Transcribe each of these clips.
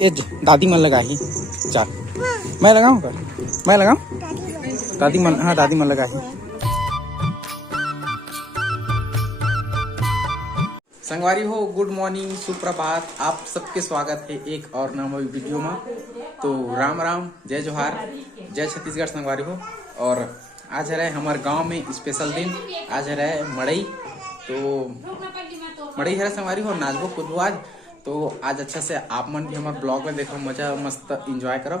ये दादी मन लगाही चल मैं लगाऊं कर मैं लगाऊं दादी मन हाँ दादी मन लगाही। संगवारी हो गुड मॉर्निंग सुप्रभात आप सबके स्वागत है एक और नई वीडियो में। तो राम राम जय जोहार जय छत्तीसगढ़ संगवारी हो। और आज है हमारे गांव में स्पेशल दिन, आज है मड़ई। तो मड़ई है संगवारी हो, नाचबो कूदबो आज। तो आज अच्छा से आप मन भी हमारे ब्लॉग में देखो, मजा मस्त इंजॉय करो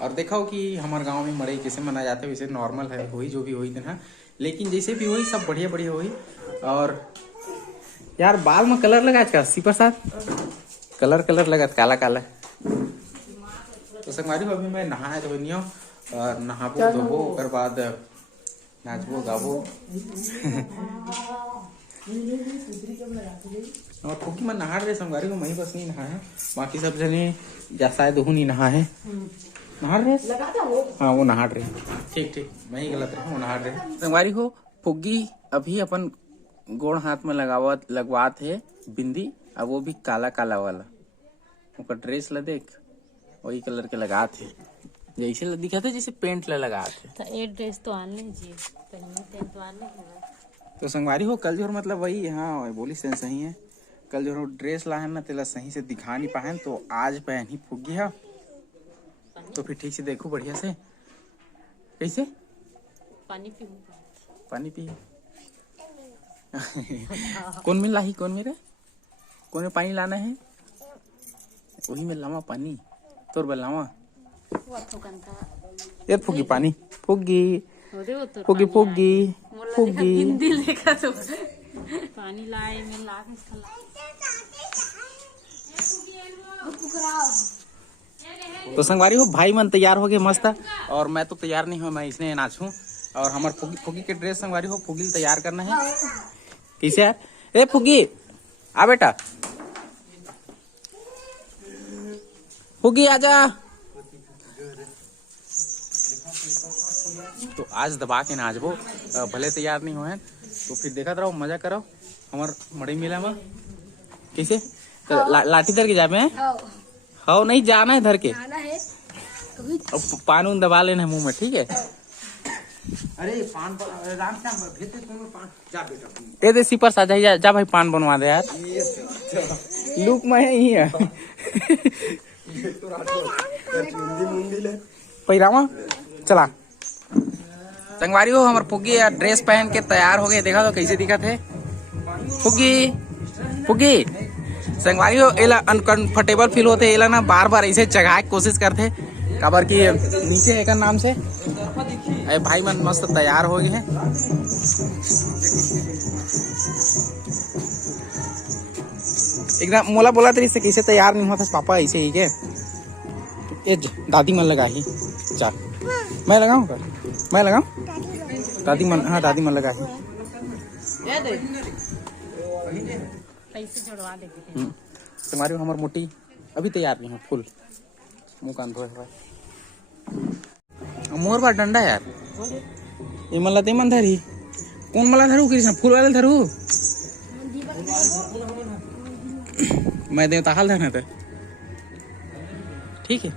और देखो कि हमारे गांव में मड़ई कैसे मनाया जाता है। वैसे नॉर्मल है वही जो भी हुई दिन है, लेकिन जैसे भी हुई सब बढ़िया बढ़िया हुई। और यार बाल में कलर लगा का सिपर साथ कलर लगा काला काला। तो संगवारी हो अभी मैं नहाए धोनी और नहाबो धोबो ओकर बाद नाचबो गाबो और फूकी में नहा रहे संगवारी को मैं बस नहीं नहा है, बाकी सब जने या शायद वो नहीं नहा है। नहा रहे हाँ वो नहा रहे, ठीक ठीक मैं ही गलत रहा, वो नहा रहे। संगवारी हो फुग्गी अभी अपन गोड़ हाथ में लगवात है बिंदी, अब वो भी काला काला वाला। उसका ड्रेस ला देख वही कलर के लगात है, जैसे दिखा था जैसे पेंट ला लगात है। तो ये ड्रेस तो आने जी तो आने। तो संगवारी हो कल जो मतलब वही हाँ बोली से सही है, कल जो ड्रेस ला है ना तेला सही से दिखा नहीं पाए, तो आज पहन ही फुग्गी है। तो फिर ठीक से देखो बढ़िया से कैसे पानी पी कौन में लाही कौन मेरे कौन में पानी लाना है, वही में लावा पानी तोर बलावा ये फुग्गी पानी फुग्गी फुग्गी फुग्गी फुग्गी हिंदी लेखा तो पानी लाए में ला के तो संगवारी हो भाई मन तैयार हो गए मस्त, और मैं तो तैयार नहीं हूँ, मैं इसने नाचूं। और हमारे फुग्गी फुग्गी के ड्रेस संगवारी हो फुग्गी तैयार करना है कैसे यार। ए फुग्गी आ बेटा, फुग्गी आजा। तो आज दबा के नाचबो, भले तैयार नहीं हुए तो फिर देखा रहो मजा करो हमार मड़ई मेला में कैसे। तो लाठी धर के जाबे हाँ नहीं जाना है धर के, पान उन दबा लेना है मुंह में, ठीक है। अरे पान ए दे सिपर सा जा भाई पान बनवा दे यार, लुक में ही है पैरावा चला। संगवारी हो हमारे फुग्गी ड्रेस पहन के तैयार हो गए, देखा तो कैसे दिखा थे फुग्गी फुग्गी। संगवारी हो एला अनकंफर्टेबल फील होते, एला ना बार बार ऐसे जगाए की कोशिश करते काबर की नीचे एक नाम से। अरे भाई मन मस्त तैयार हो गए हैं, एकदम मोला बोला तरी से कैसे तैयार नहीं हुआ था पापा ऐसे ही के। ये दादी मन लगाही चल मैं लगाऊं कर मैं लगाऊं दादी मन हाँ दादी मन लगाही। तुम्हारी हमार मोटी अभी तैयार नहीं है, फुल मुँह कान धोए मोर बार डंडा यार ये मला ते मन धरी कौन मला धरू कृष्ण फूल वाले धरू मैं देवता हाल धरना था, ठीक है।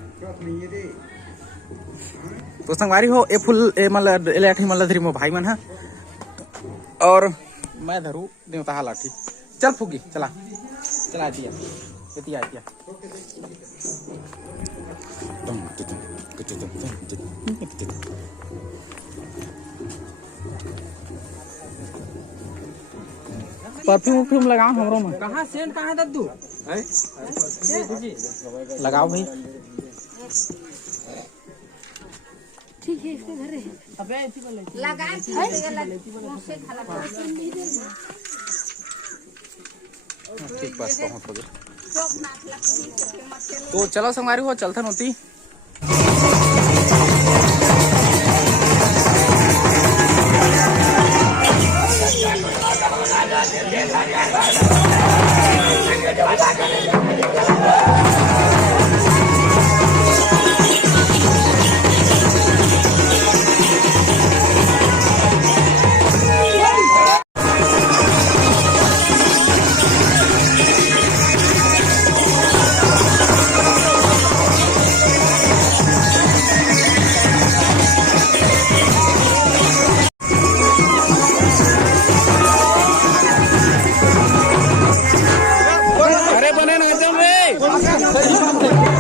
तो संगवारी हो ए फुल ए मतलब लाठी मतलब धरी मो भाई मन है, और मैं धरू देवता हाल लाठी। चल फुग्गी चला चला दिया इतनी आ दिया। परफ्यूम उफ्यूम लगाओ हमरो में, कहाँ सेंट कहाँ है दद्दू लगाओ भाई, ठीक है इसके घर है अबे लगा ठीक बस पहुंच हो गए। तो चलो संगवारी हो चलथन होती। सही बात है।